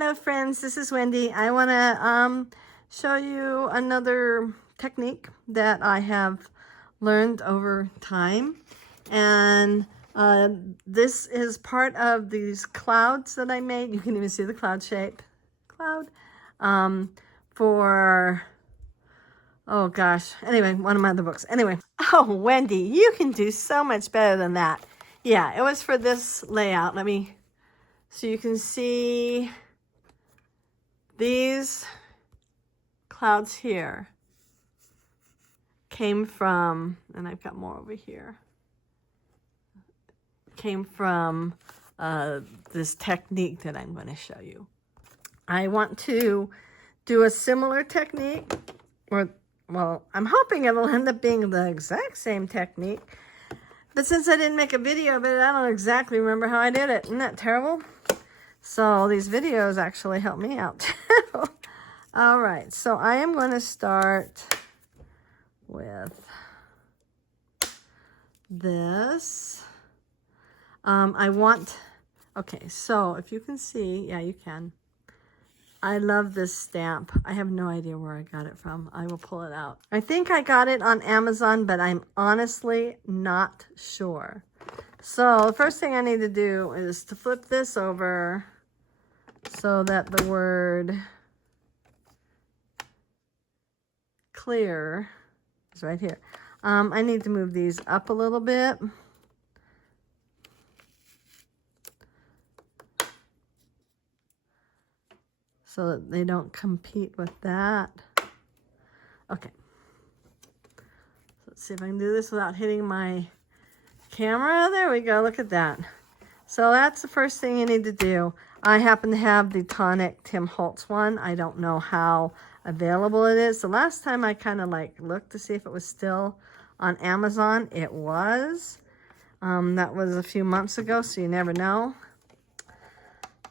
Hello friends, this is Wendy. I want to show you another technique that I have learned over time. And this is part of these clouds that I made. You can even see the cloud shape. For, oh gosh. Anyway, one of my other books. Anyway, oh Wendy, you can do so much better than that. Yeah, it was for this layout. So you can see these clouds here came from, and I've got more over here, came from this technique that I'm going to show you. I want to do a similar technique, or, well, I'm hoping it'll end up being the exact same technique. But since I didn't make a video of it, I don't exactly remember how I did it. Isn't that terrible? So these videos actually help me out too. All right, so I am going to start with this. Okay, so if you can see, yeah, you can. I love this stamp. I have no idea where I got it from. I will pull it out. I think I got it on Amazon, but I'm honestly not sure. So the first thing I need to do is to flip this over so that the word clear is right here. I need to move these up a little bit. So that they don't compete with that. Okay. Let's see if I can do this without hitting my camera. There we go. Look at that. So that's the first thing you need to do. I happen to have the Tonic Tim Holtz one. I don't know how available it is. The last time I kind of looked to see if it was still on Amazon, it was. That was a few months ago, so you never know.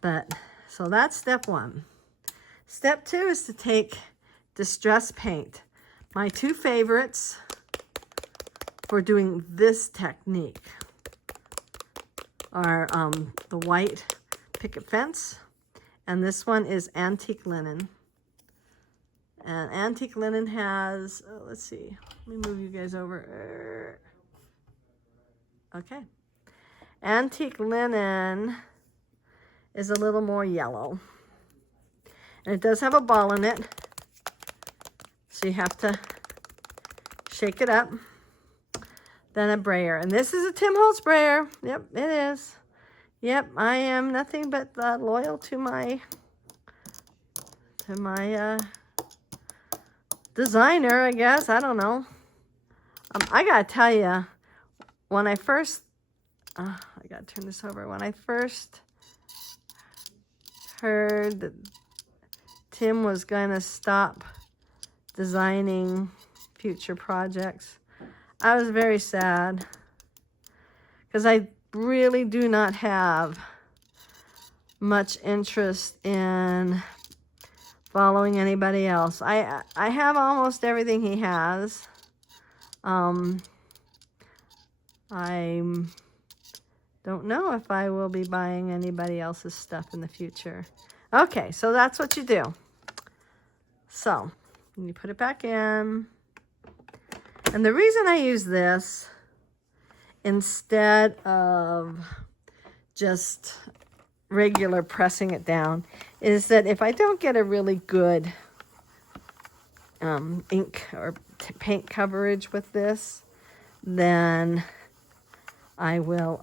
But so that's step one. Step two is to take Distress paint. My two favorites for doing this technique are the white picket fence, and this one is Antique Linen. And Antique Linen has, let's see, let me move you guys over. Okay. Antique Linen is a little more yellow. And it does have a ball in it, so you have to shake it up. Then a brayer. And this is a Tim Holtz brayer. Yep, it is. Yep, I am nothing but loyal to my designer, I guess. I don't know. I gotta tell you, when I first, I gotta turn this over. When I first heard that Tim was gonna stop designing future projects, I was very sad because I really do not have much interest in following anybody else. I have almost everything he has. I don't know if I will be buying anybody else's stuff in the future. Okay, so that's what you do. So you put it back in. And the reason I use this instead of just regular pressing it down is that if I don't get a really good ink or paint coverage with this, then I will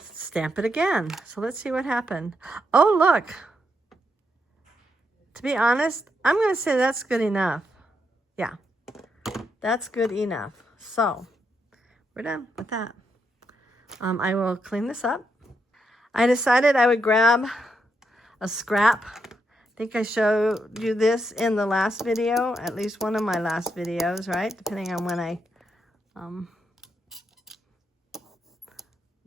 stamp it again. So let's see what happened. Oh, look. To be honest, I'm going to say that's good enough. Yeah, that's good enough. So we're done with that. I will clean this up. I decided I would grab a scrap. I think I showed you this in the last video, at least one of my last videos, right? Depending on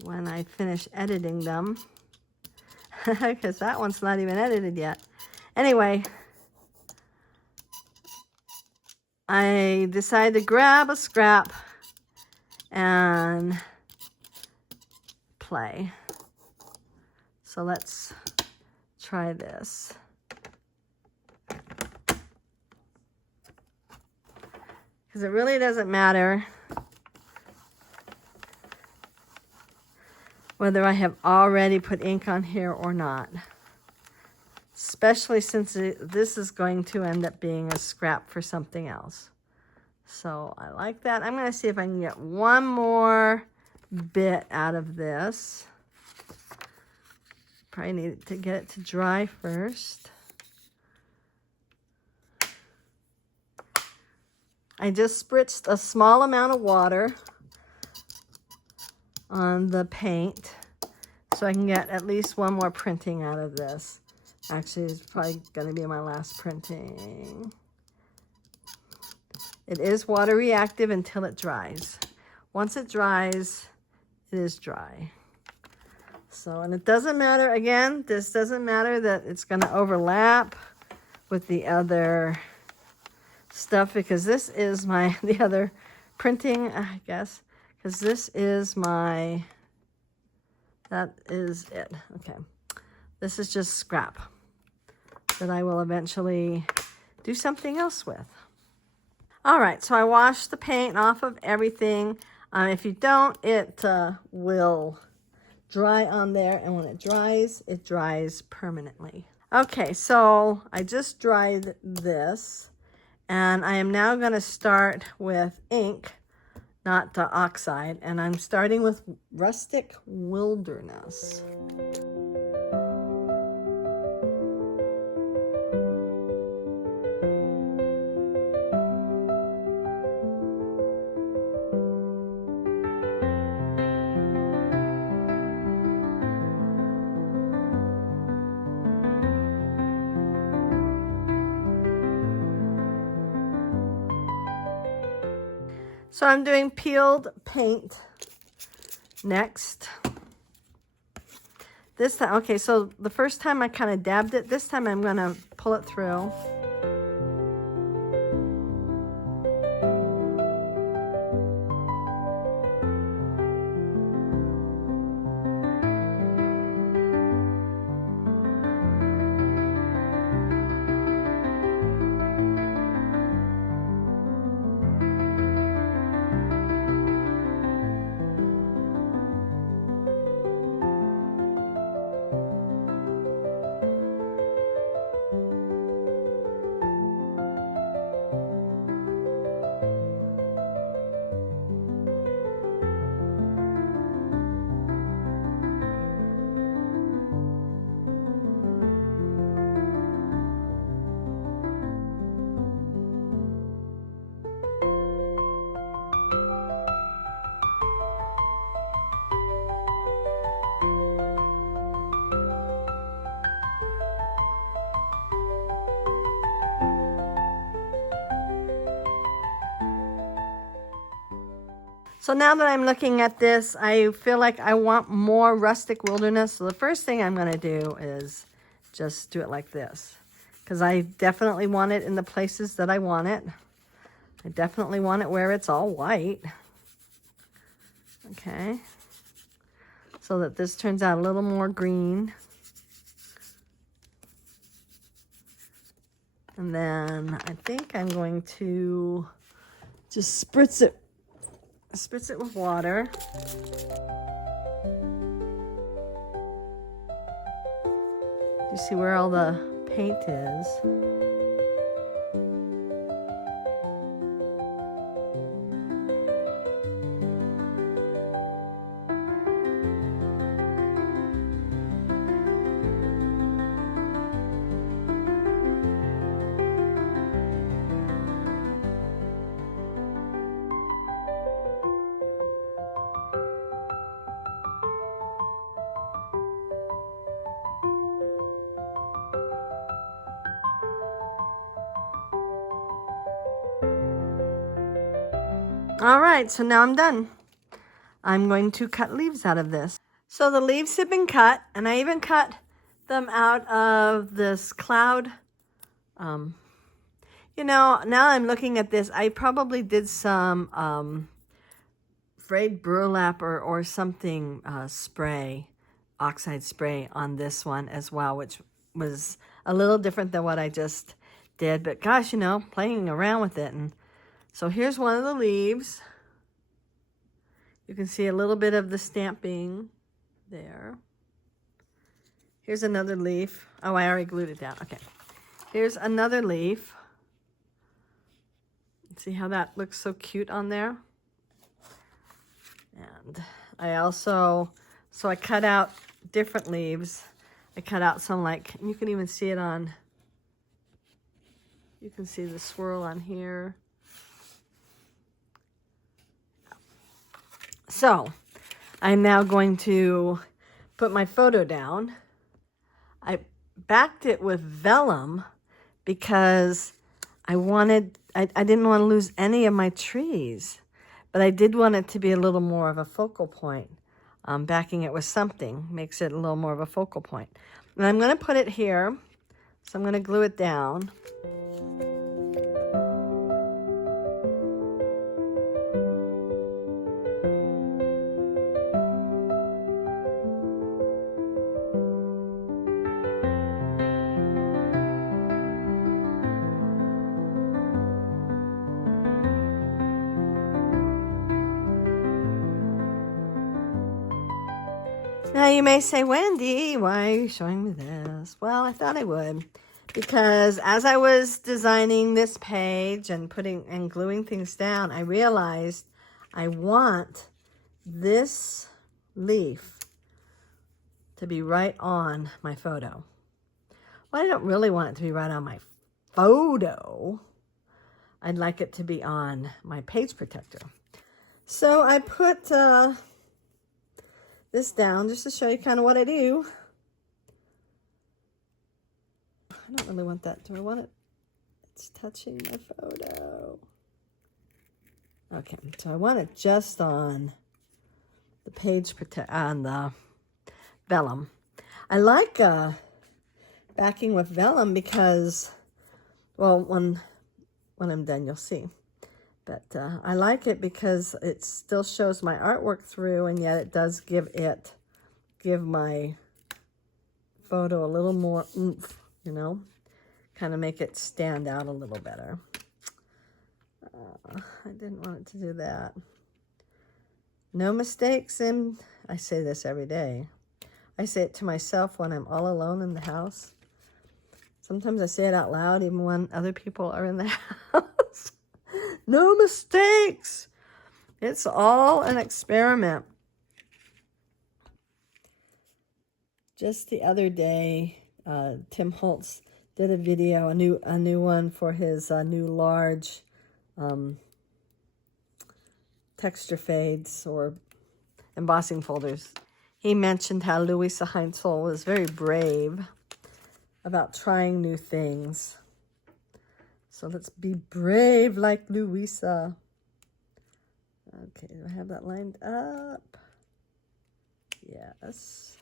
when I finish editing them. Because that one's not even edited yet. Anyway, I decided to grab a scrap and play. So let's try this. Because it really doesn't matter whether I have already put ink on here or not. Especially since this is going to end up being a scrap for something else. So I like that. I'm going to see if I can get one more bit out of this. Probably need to get it to dry first. I just spritzed a small amount of water on the paint so I can get at least one more printing out of this. Actually, it's probably going to be my last printing. It is water reactive until it dries. Once it dries, it is dry. So, and it doesn't matter, again, this doesn't matter that it's going to overlap with the other stuff, because this is the other printing, I guess, because this is that is it. Okay. This is just scrap that I will eventually do something else with. All right, so I washed the paint off of everything. If you don't, it will dry on there, and when it dries permanently. Okay, so I just dried this, and I am now going to start with ink, not the oxide, and I'm starting with Rustic Wilderness. So I'm doing peeled paint next. This time, okay, so the first time I kind of dabbed it. This time I'm going to pull it through. So now that I'm looking at this, I feel like I want more Rustic Wilderness. So the first thing I'm going to do is just do it like this, because I definitely want it in the places that I want it. I definitely want it where it's all white. Okay. So that this turns out a little more green. And then I think I'm going to just spritz it with water. You see where all the paint is. All right, so now I'm done. I'm going to cut leaves out of this. So the leaves have been cut, and I even cut them out of this cloud. You know, now I'm looking at this, I probably did some frayed burlap or something spray oxide spray on this one as well, which was a little different than what I just did. But gosh, you know, playing around with it. And so here's one of the leaves. You can see a little bit of the stamping there. Here's another leaf. Oh, I already glued it down. Okay. Here's another leaf. See how that looks so cute on there? And I also, so I cut out different leaves. I cut out some, like, you can even see it on, you can see the swirl on here. So I'm now going to put my photo down. I backed it with vellum because I didn't want to lose any of my trees, but I did want it to be a little more of a focal point. Backing it with something makes it a little more of a focal point. And I'm going to put it here, so I'm going to glue it down. Now you may say, Wendy, why are you showing me this? Well, I thought I would, because as I was designing this page and putting and gluing things down, I realized I want this leaf to be right on my photo. Well, I don't really want it to be right on my photo. I'd like it to be on my page protector. So I put this down just to show you kind of what I do. I don't really want that. Do I want it? It's touching my photo. Okay, so I want it just on the page on the vellum. I like backing with vellum because, well, when I'm done, you'll see. But I like it because it still shows my artwork through, and yet it does give my photo a little more oomph, you know, kind of make it stand out a little better. I didn't want it to do that. No mistakes, and I say this every day. I say it to myself when I'm all alone in the house. Sometimes I say it out loud even when other people are in the house. No mistakes. It's all an experiment. Just the other day, Tim Holtz did a video, a new one for his new large texture fades or embossing folders. He mentioned how Louisa Heinzel was very brave about trying new things. So let's be brave like Louisa. Okay, do I have that lined up? Yes.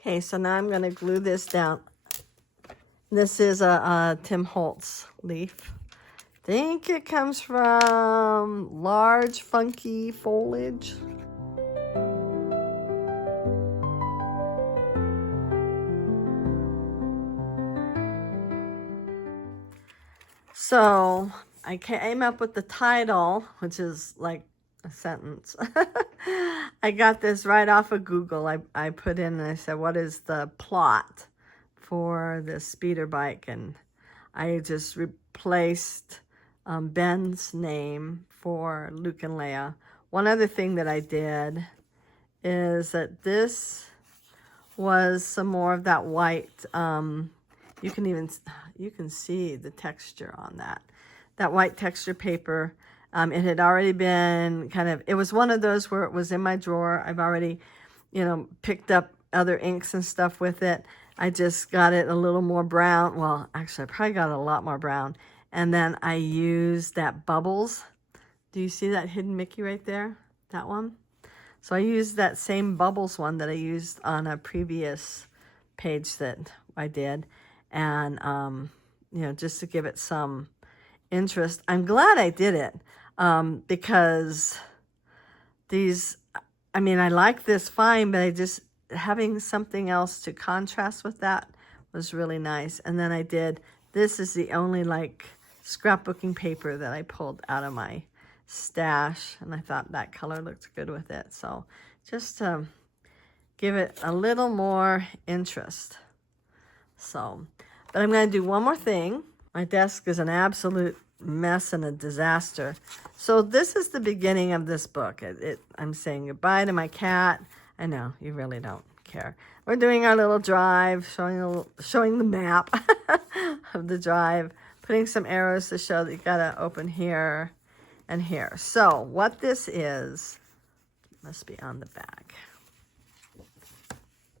Okay, so now I'm going to glue this down. This is a Tim Holtz leaf. I think it comes from Large Funky Foliage. So I came up with the title, which is like a sentence. I got this right off of Google. I put in and I said, what is the plot for this speeder bike? And I just replaced Ben's name for Luke and Leia. One other thing that I did is that this was some more of that white, you can see the texture on that white texture paper. It had already been it was one of those where it was in my drawer. I've already, picked up other inks and stuff with it. I just got it a little more brown. Well, actually, I probably got it a lot more brown. And then I used that Bubbles. Do you see that hidden Mickey right there? That one? So I used that same Bubbles one that I used on a previous page that I did. And, just to give it some interest. I'm glad I did it because these, I mean, I like this fine, but I just, having something else to contrast with that was really nice. And then I did, this is the only like scrapbooking paper that I pulled out of my stash, and I thought that color looked good with it. So just to give it a little more interest. So, but I'm going to do one more thing. My desk is an absolute mess and a disaster. So this is the beginning of this book. I'm saying goodbye to my cat. I know, you really don't care. We're doing our little drive, showing the map of the drive, putting some arrows to show that you gotta open here and here. So what this is, must be on the back.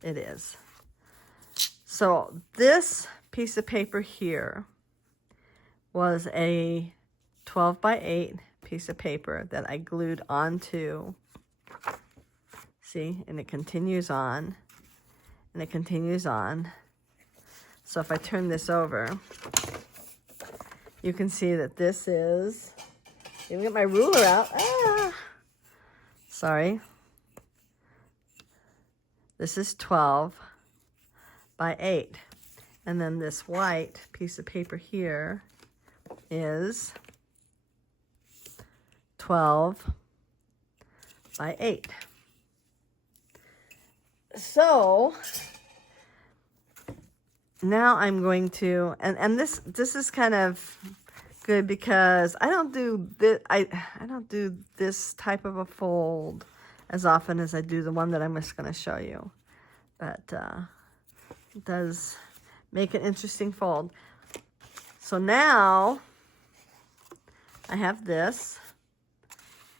It is. So this piece of paper here was a 12 by 8 piece of paper that I glued onto, see, and it continues on, and it continues on. So if I turn this over, you can see that this is, let me get my ruler out. Sorry. This is 12 by 8. And then this white piece of paper here is 12 by 8. So now I'm going to, and this is kind of good because I don't do this, I don't do this type of a fold as often as I do the one that I'm just going to show you. But it does make an interesting fold. So now I have this,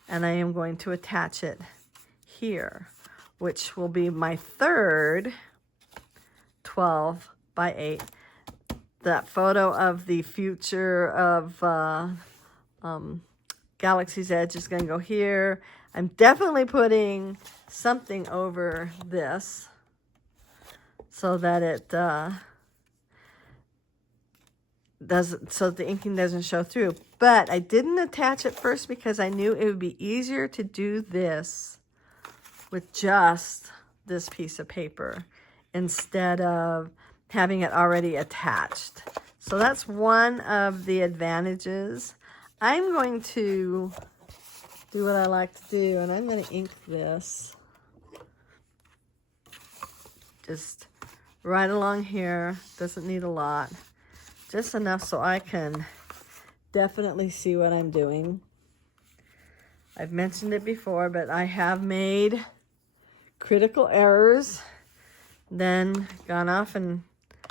and I am going to attach it here, which will be my third 12 by 8. That photo of the future of Galaxy's Edge is going to go here. I'm definitely putting something over this so that it so the inking doesn't show through. But I didn't attach it first because I knew it would be easier to do this with just this piece of paper instead of having it already attached. So that's one of the advantages. I'm going to do what I like to do, and I'm going to ink this just right along here. Doesn't need a lot, just enough so I can definitely see what I'm doing. I've mentioned it before, but I have made critical errors, then gone off and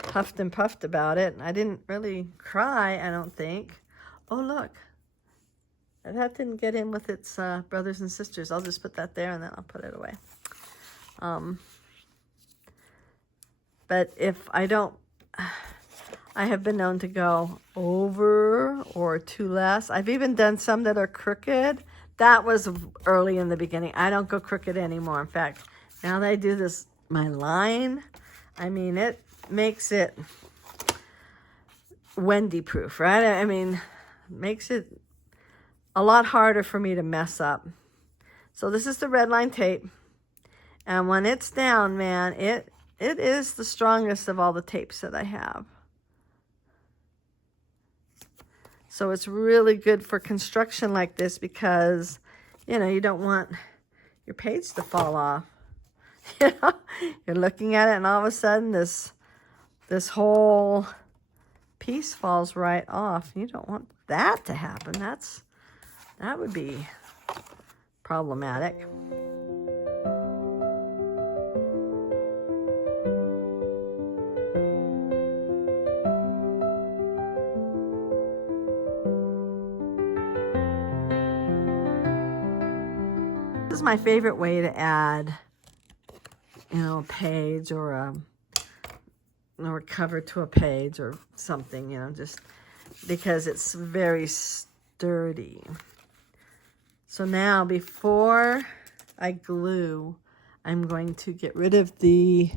huffed and puffed about it. I didn't really cry, I don't think. Oh, look. That didn't get in with its brothers and sisters. I'll just put that there and then I'll put it away. But if I don't, I have been known to go over or two less. I've even done some that are crooked. That was early in the beginning. I don't go crooked anymore. In fact, now that I do this, my line, I mean, it makes it Wendy proof, right? I mean, makes it a lot harder for me to mess up. So this is the red line tape. And when it's down, man, it is the strongest of all the tapes that I have. So it's really good for construction like this because, you know, you don't want your page to fall off. You know, you're looking at it and all of a sudden this whole piece falls right off. You don't want that to happen. That would be problematic. This is my favorite way to add, you know, a page or a cover to a page or something, you know, just because it's very sturdy. So now before I glue, I'm going to get rid of the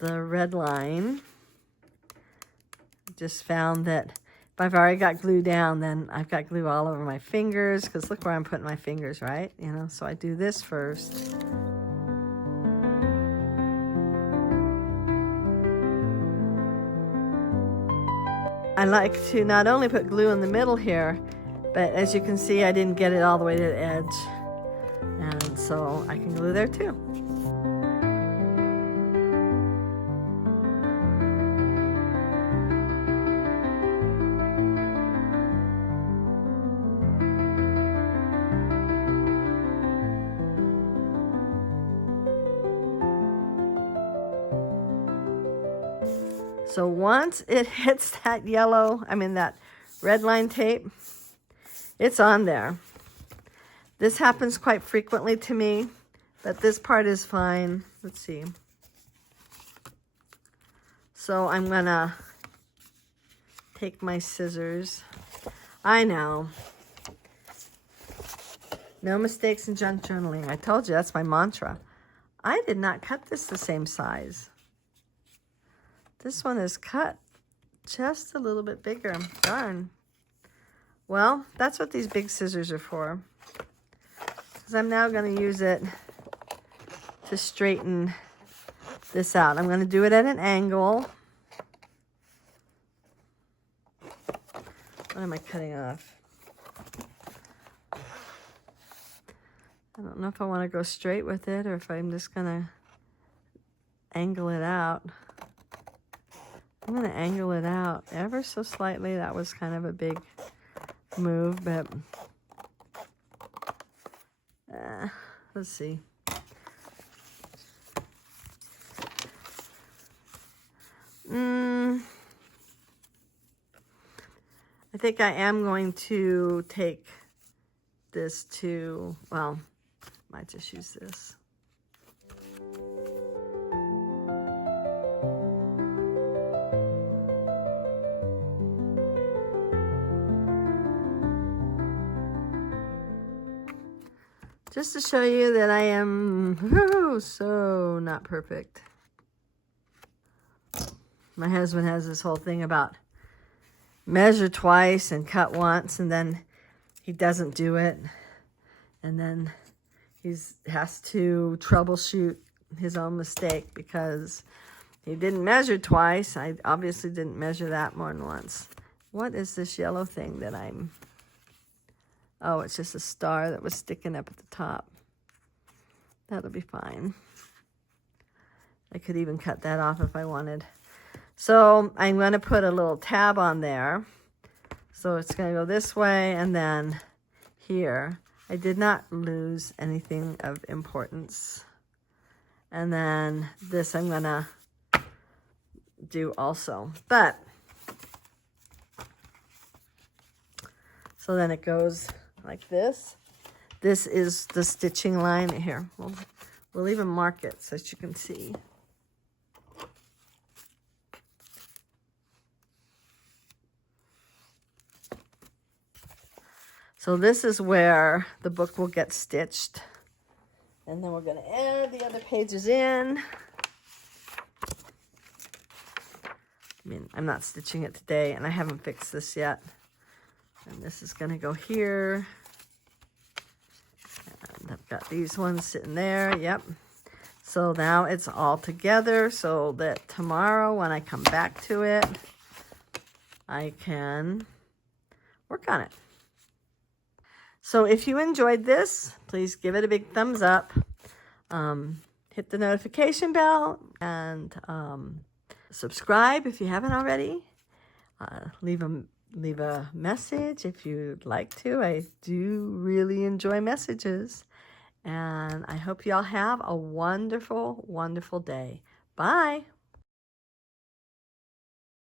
red line. Just found that If I've already got glue down, then I've got glue all over my fingers, because look where I'm putting my fingers, right? You know, so I do this first. I like to not only put glue in the middle here, but as you can see, I didn't get it all the way to the edge. And so I can glue there too. So once it hits that that red line tape, it's on there. This happens quite frequently to me, but this part is fine. Let's see. So I'm gonna take my scissors. I know. No mistakes in junk journaling. I told you, that's my mantra. I did not cut this the same size. This one is cut just a little bit bigger. Darn. Well, that's what these big scissors are for. Because I'm now going to use it to straighten this out. I'm going to do it at an angle. What am I cutting off? I don't know if I want to go straight with it or if I'm just going to angle it out. I'm going to angle it out ever so slightly. That was kind of a big move, but let's see. I think I am going to take this to, well, might just use this. Just to show you that I am so not perfect. My husband has this whole thing about measure twice and cut once, and then he doesn't do it. And then he has to troubleshoot his own mistake because he didn't measure twice. I obviously didn't measure that more than once. What is this yellow thing that I'm... Oh, it's just a star that was sticking up at the top. That'll be fine. I could even cut that off if I wanted. So I'm going to put a little tab on there. So it's going to go this way and then here. I did not lose anything of importance. And then this I'm going to do also. But, so then it goes like this. This is the stitching line here. We'll even mark it so that you can see. So this is where the book will get stitched. And then we're going to add the other pages in. I mean, I'm not stitching it today, and I haven't fixed this yet. And this is going to go here. And I've got these ones sitting there. Yep. So now it's all together so that tomorrow when I come back to it, I can work on it. So if you enjoyed this, please give it a big thumbs up. Hit the notification bell and subscribe if you haven't already. Leave a message if you'd like to. I do really enjoy messages. And I hope y'all have a wonderful, wonderful day. Bye.